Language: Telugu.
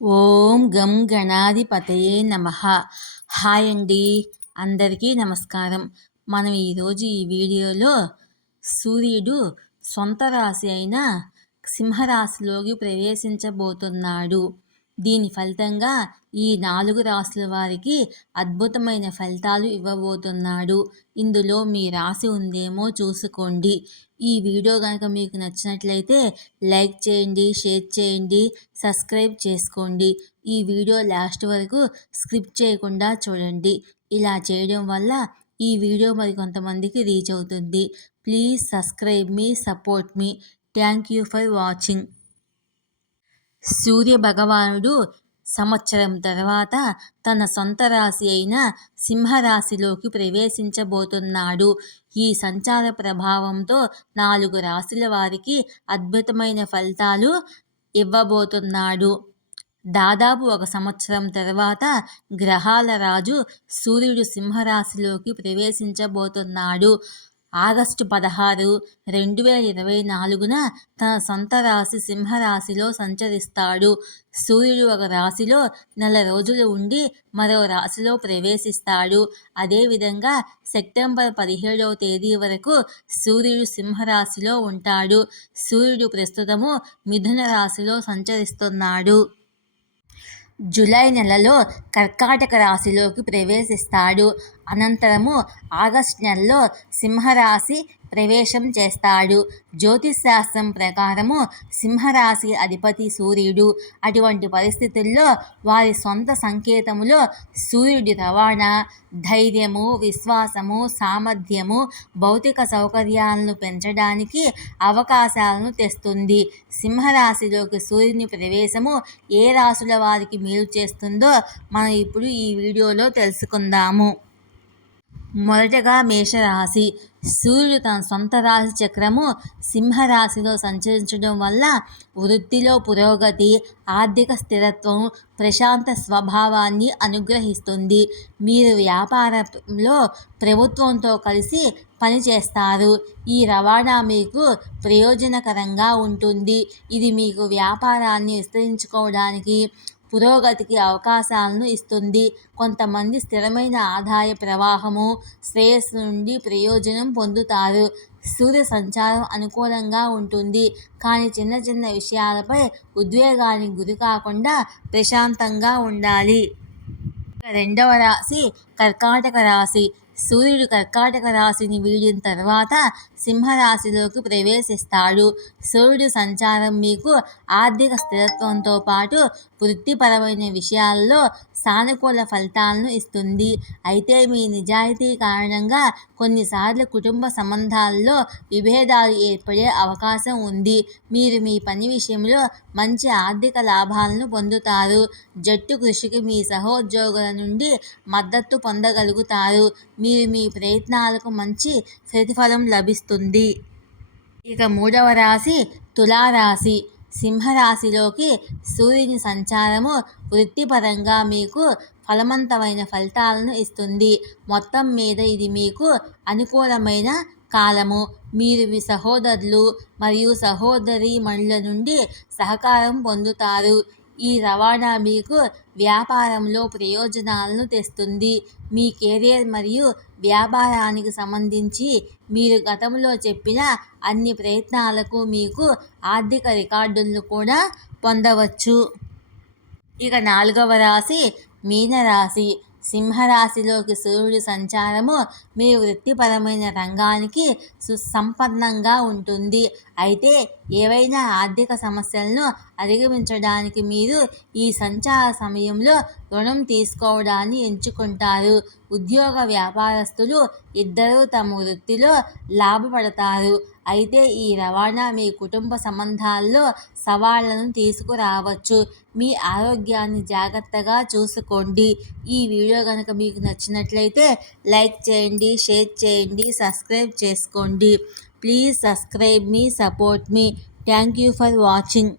ఓం గం గణాధిపతయే నమః. హాయ్ అండి, అందరికీ నమస్కారం. మనం ఈరోజు ఈ వీడియోలో సూర్యుడు సొంత రాశి అయిన సింహరాశిలోకి ప్రవేశించబోతున్నాడు. దీని ఫలితంగా ఈ 4 రాశుల వారికి అద్భుతమైన ఫలితాలు ఇవ్వబోతున్నాడు. ఇందులో మీ రాశి ఉందేమో చూసుకోండి. ఈ వీడియో కనుక మీకు నచ్చినట్లయితే లైక్ చేయండి, షేర్ చేయండి, సబ్స్క్రైబ్ చేసుకోండి. ఈ వీడియో లాస్ట్ వరకు స్కిప్ చేయకుండా చూడండి. ఇలా చేయడం వల్ల ఈ వీడియో మరికొంతమందికి రీచ్ అవుతుంది. Please subscribe me, support me. Thank you for watching. Surya భగవానుడు సంవత్సరం తర్వాత తన సొంత రాశి అయిన సింహరాశిలోకి ప్రవేశించబోతున్నాడు. ఈ సంచార ప్రభావంతో 4 రాశుల వారికి అద్భుతమైన ఫలితాలు ఇవ్వబోతున్నాడు. దాదాపు 1 సంవత్సరం తర్వాత గ్రహాల రాజు సూర్యుడు సింహరాశిలోకి ప్రవేశించబోతున్నాడు. ఆగస్టు 16, 2024న తన సొంత రాశి సింహరాశిలో సంచరిస్తాడు. సూర్యుడు ఒక రాశిలో నెల రోజులు ఉండి మరో రాశిలో ప్రవేశిస్తాడు. అదేవిధంగా సెప్టెంబర్ 17వ తేదీ వరకు సూర్యుడు సింహరాశిలో ఉంటాడు. సూర్యుడు ప్రస్తుతము మిథున రాశిలో సంచరిస్తున్నాడు. జూలై నెలలో కర్కాటక రాశిలోకి ప్రవేశిస్తాడు. అనంతరము ఆగస్టు నెలలో సింహరాశి ప్రవేశం చేస్తాడు. జ్యోతిశాస్త్రం ప్రకారము సింహరాశి అధిపతి సూర్యుడు. అటువంటి పరిస్థితుల్లో వారి సొంత సంకేతములో సూర్యుడి రవాణా ధైర్యము, విశ్వాసము, సామర్థ్యము, భౌతిక సౌకర్యాలను పెంచడానికి అవకాశాలను తెస్తుంది. సింహరాశిలోకి సూర్యుని ప్రవేశము ఏ రాశుల వారికి మేలు చేస్తుందో మనం ఇప్పుడు ఈ వీడియోలో తెలుసుకుందాము. మొదటగా మేషరాశి. సూర్యుడు తన సొంత రాశి చక్రము సింహరాశిలో సంచరించడం వల్ల వృత్తిలో పురోగతి, ఆర్థిక స్థిరత్వం, ప్రశాంత స్వభావాన్ని అనుగ్రహిస్తుంది. మీరు వ్యాపారంలో ప్రభుత్వంతో కలిసి పనిచేస్తారు. ఈ రవాణా మీకు ప్రయోజనకరంగా ఉంటుంది. ఇది మీకు వ్యాపారాన్ని విస్తరించుకోవడానికి, పురోగతికి అవకాశాలను ఇస్తుంది. కొంతమంది స్థిరమైన ఆదాయ ప్రవాహము, శ్రేయస్సు నుండి ప్రయోజనం పొందుతారు. సూర్య సంచారం అనుకూలంగా ఉంటుంది, కానీ చిన్న చిన్న విషయాలపై ఉద్వేగానికి గురి కాకుండా ప్రశాంతంగా ఉండాలి. రెండవ రాశి కర్కాటక రాశి. సూర్యుడు కర్కాటక రాశిని వీడిన తర్వాత సింహరాశిలోకి ప్రవేశిస్తాడు. సూర్యుడి సంచారం మీకు ఆర్థిక స్థిరత్వంతో పాటు వృత్తిపరమైన విషయాల్లో సానుకూల ఫలితాలను ఇస్తుంది. అయితే మీ నిజాయితీ కారణంగా కొన్నిసార్లు కుటుంబ సంబంధాల్లో విభేదాలు ఏర్పడే అవకాశం ఉంది. మీరు మీ పని విషయంలో మంచి ఆర్థిక లాభాలను పొందుతారు. జట్టు కృషికి మీ సహోద్యోగుల నుండి మద్దతు పొందగలుగుతారు. మీరు మీ ప్రయత్నాలకు మంచి ప్రతిఫలం లభిస్తుంది. ఇక మూడవ రాశి తులారాశి. సింహరాశిలోకి సూర్యుని సంచారము వృత్తిపరంగా మీకు ఫలవంతమైన ఫలితాలను ఇస్తుంది. మొత్తం మీద ఇది మీకు అనుకూలమైన కాలము. మీరు మీ సహోదరులు మరియు సహోదరీమణుల నుండి సహకారం పొందుతారు. ఈ రవాణా మీకు వ్యాపారంలో ప్రయోజనాలను తెస్తుంది. మీ కెరీర్ మరియు వ్యాపారానికి సంబంధించి మీరు గతంలో చెప్పిన అన్ని ప్రయత్నాలకు మీకు ఆర్థిక రికార్డులను కూడా పొందవచ్చు. ఇక నాలుగవ రాశి మీనరాశి. సింహరాశిలోకి సూర్యుడి సంచారము మీ వృత్తిపరమైన రంగానికి సుసంపన్నంగా ఉంటుంది. అయితే ఏవైనా ఆర్థిక సమస్యలను అధిగమించడానికి మీరు ఈ సంచార సమయంలో రుణం తీసుకోవడాన్ని ఎంచుకుంటారు. ఉద్యోగ వ్యాపారస్తులు ఇద్దరూ తమ వృత్తిలో లాభపడతారు. అయితే ఈ రవాణా మీ కుటుంబ సంబంధాల్లో సవాళ్లను తీసుకురావచ్చు. మీ ఆరోగ్యాన్ని జాగ్రత్తగా చూసుకోండి. ఈ వీడియో కనుక మీకు నచ్చినట్లయితే లైక్ చేయండి, షేర్ చేయండి, సబ్స్క్రైబ్ చేసుకోండి. Please subscribe me, support me. Thank you for watching.